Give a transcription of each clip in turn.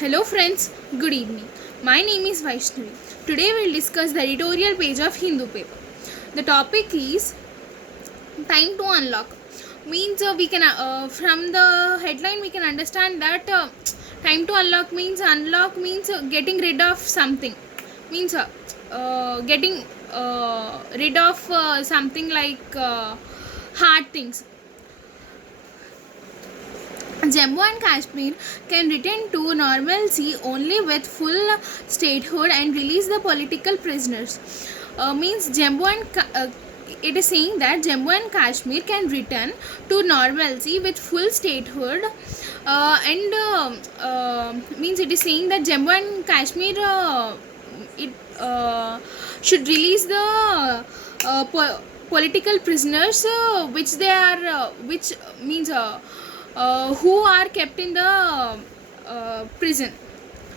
Hello friends, good evening. My name is Vaishnavi. Today we'll discuss the editorial page of Hindu paper. The topic is time to unlock. Means we can from the headline we can understand that time to unlock means getting rid of something. Means getting rid of something like hard things. Jammu and Kashmir can return to normalcy only with full statehood and release the political prisoners. Means it is saying that Jammu and Kashmir can return to normalcy with full statehood, means it is saying that Jammu and Kashmir it should release the political prisoners which they are which means who are kept in the prison.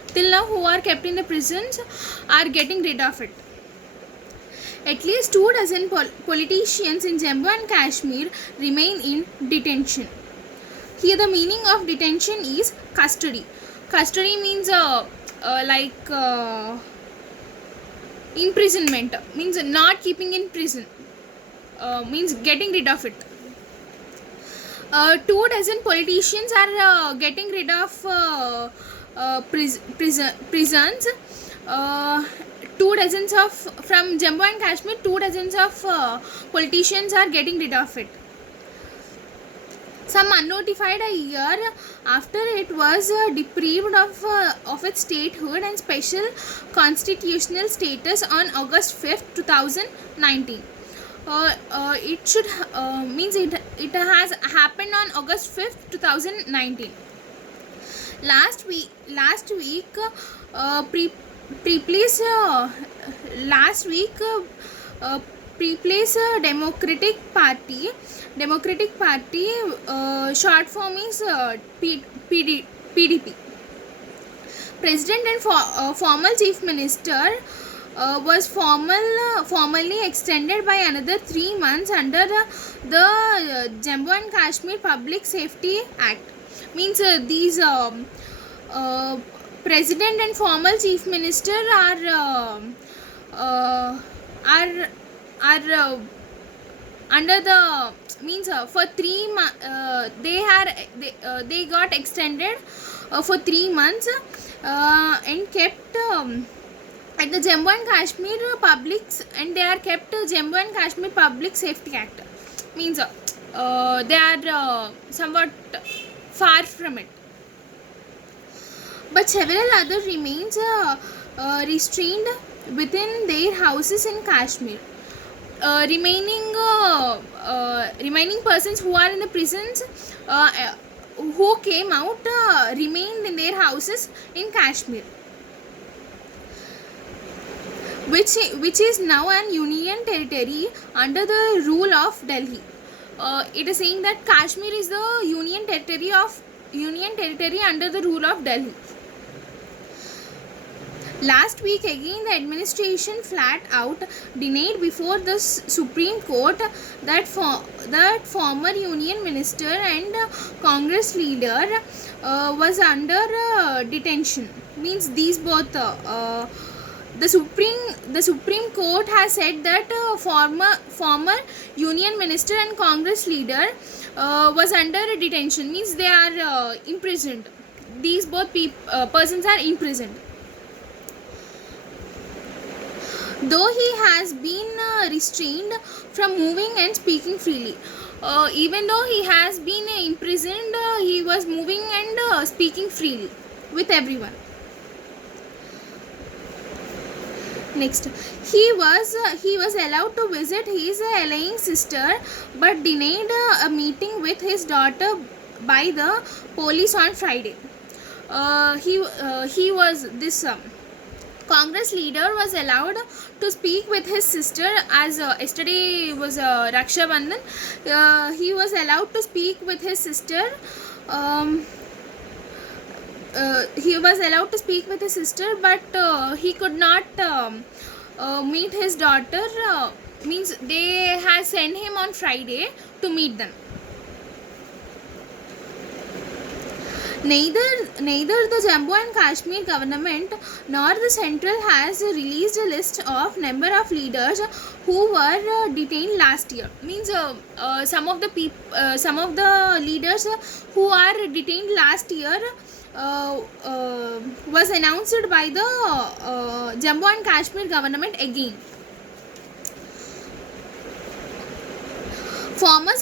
Till now, who are kept in the prisons are getting rid of it. At least 2 dozen politicians in Jammu and Kashmir remain in detention. Here, the meaning of detention is custody. Custody means imprisonment. Means not keeping in prison. Means getting rid of it. 2 dozen politicians are getting rid of prisons. 2 dozens of from Jammu and Kashmir. 2 dozens of politicians are getting rid of it. Some unnotified a year after it was deprived of its statehood and special constitutional status on August 5th, 2019. It should means it has happened on August 5th, 2019. Last week People's Democratic Party short form is PDP. President and former Chief Minister was formally extended by another 3 months under the Jammu and Kashmir Public Safety Act. Means these President and former Chief Minister are under the means for 3 months they got extended for 3 months and kept at the Jammu and Kashmir they are kept Jammu and Kashmir Public Safety Act. Means they are somewhat far from it. But several others remains restrained within their houses in Kashmir. Remaining persons who are in the prisons who came out remained in their houses in Kashmir, which is now an union territory under the rule of Delhi. It is saying that Kashmir is the union territory under the rule of Delhi. Last week again, the administration flat out denied before the Supreme Court that former Union Minister and Congress leader was under detention. Means these both the Supreme Court has said that former Union Minister and Congress leader was under detention. Means they are imprisoned. These both persons are imprisoned. Though he has been restrained from moving and speaking freely. Even though he has been imprisoned, he was moving and speaking freely with everyone. Next, he was allowed to visit his allying sister, but denied a meeting with his daughter by the police on Friday. He was this. Congress leader was allowed to speak with his sister as yesterday was Raksha Bandhan. He was allowed to speak with his sister. He was allowed to speak with his sister, but he could not meet his daughter. Means they had sent him on Friday to meet them. Neither the Jammu and Kashmir government nor the central has released a list of number of leaders who were detained last year. Means some of the leaders who are detained last year was announced by the Jammu and Kashmir government again. Former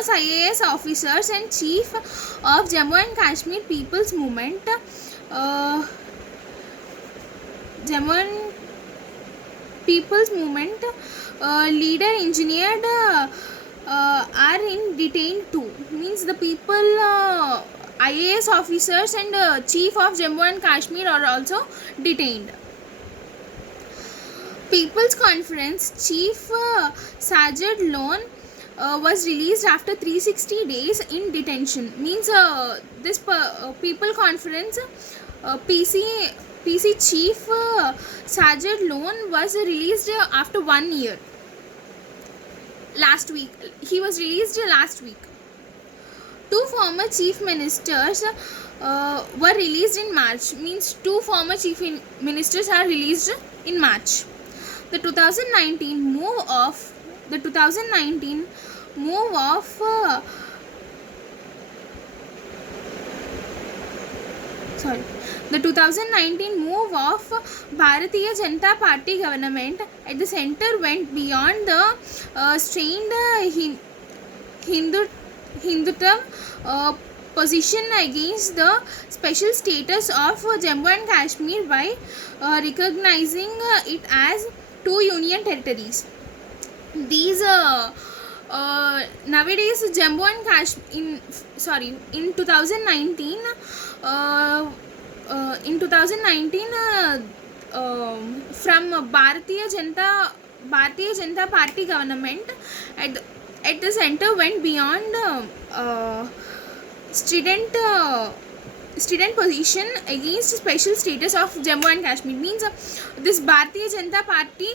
IAS officers and chief of Jammu and Kashmir People's Movement, Jammu and People's Movement leader engineered are in detained too. Means the people IAS officers and chief of Jammu and Kashmir are also detained. People's Conference Chief Sajid Lone was released after 360 days in detention. Means this People Conference PC Chief Sajid Lone was released after 1 year. Last week. He was released last week. Two former chief ministers were released in March. Means two former chief ministers are released in March. The 2019 move of the 2019 move of Bharatiya Janata Party government at the center went beyond the strained Hindutva position against the special status of Jammu and Kashmir by recognizing it as two union territories. These nowadays Jammu and Kashmir in 2019 from Bharatiya Janata Party government at the center went beyond strident position against special status of Jammu and Kashmir. Means this Bharatiya Janata Party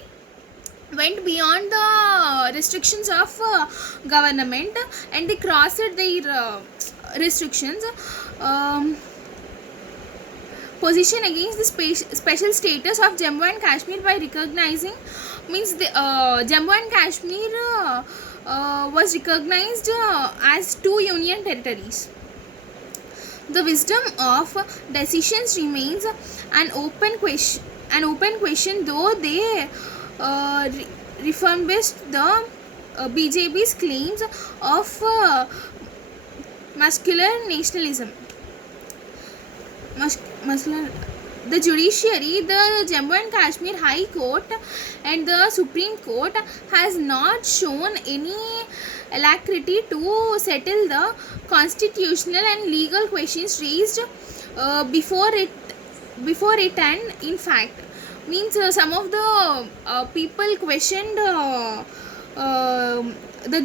went beyond the restrictions of government and they crossed their restrictions position against the special status of Jammu and Kashmir by recognizing. Means the Jammu and Kashmir was recognized as two union territories. The wisdom of decisions remains an open question, though they refurbished the BJP's claims of muscular nationalism. The judiciary, the Jammu and Kashmir High Court and the Supreme Court has not shown any alacrity to settle the constitutional and legal questions raised before it and in fact. Means some of the people questioned the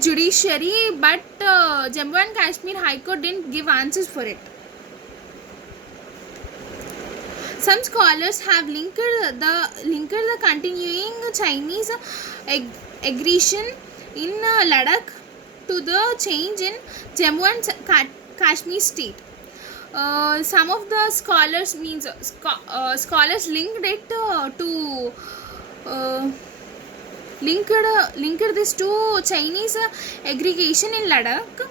judiciary, but Jammu and Kashmir High Court didn't give answers for it. Some scholars have linked the continuing Chinese aggression in Ladakh to the change in Jammu and Kashmir state. Some of the scholars scholars linked it to linked this to Chinese aggregation in Ladakh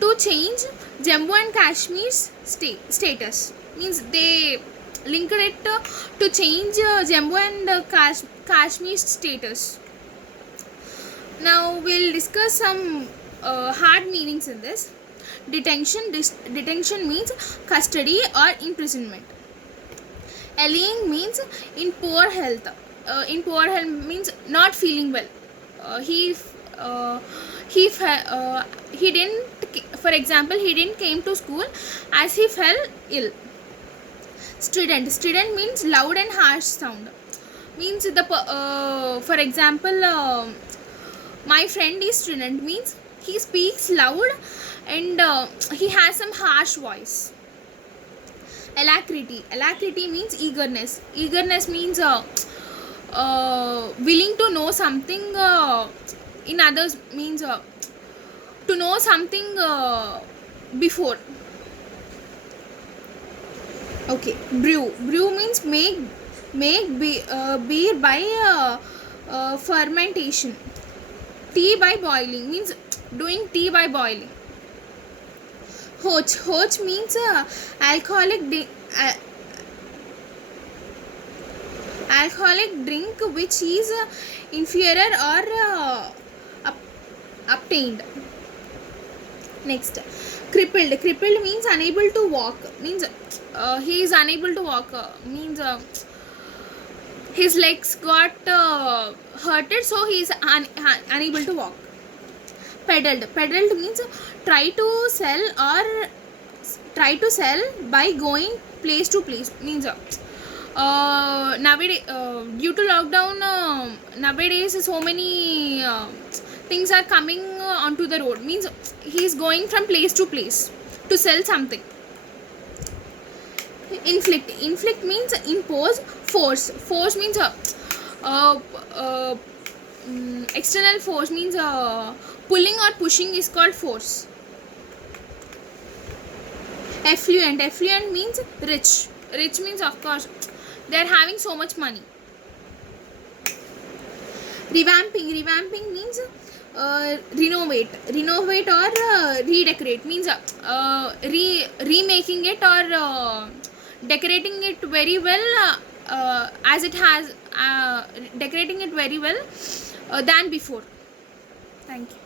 to change Jammu and Kashmir's status. Means they linked it to change Jammu and Kashmir's status. Now we'll discuss some hard meanings in this. Detention means custody or imprisonment. Alien means in poor health. In poor health means not feeling well. He didn't, for example, he didn't came to school as he fell ill. Strident means loud and harsh sound. Means the for example, my friend is strident means he speaks loud and he has some harsh voice. Alacrity means eagerness means willing to know something. In others means to know something before. Okay, brew means beer by fermentation. Tea by boiling means doing tea by boiling. Hoch means alcoholic drink which is inferior or obtained. Next, crippled means unable to walk, means he is unable to walk, means his legs got hurted, so he is unable to walk. Peddled means try to sell by going place to place, means nowadays due to lockdown, nowadays so many things are coming onto the road, means he is going from place to place to sell something. Inflict means impose. Force means uh, uh, external force, means pulling or pushing is called force. Affluent means rich means of course they are having so much money. Revamping means renovate or redecorate, means remaking it or decorating it very well, as it has decorating it very well than before. Thank you.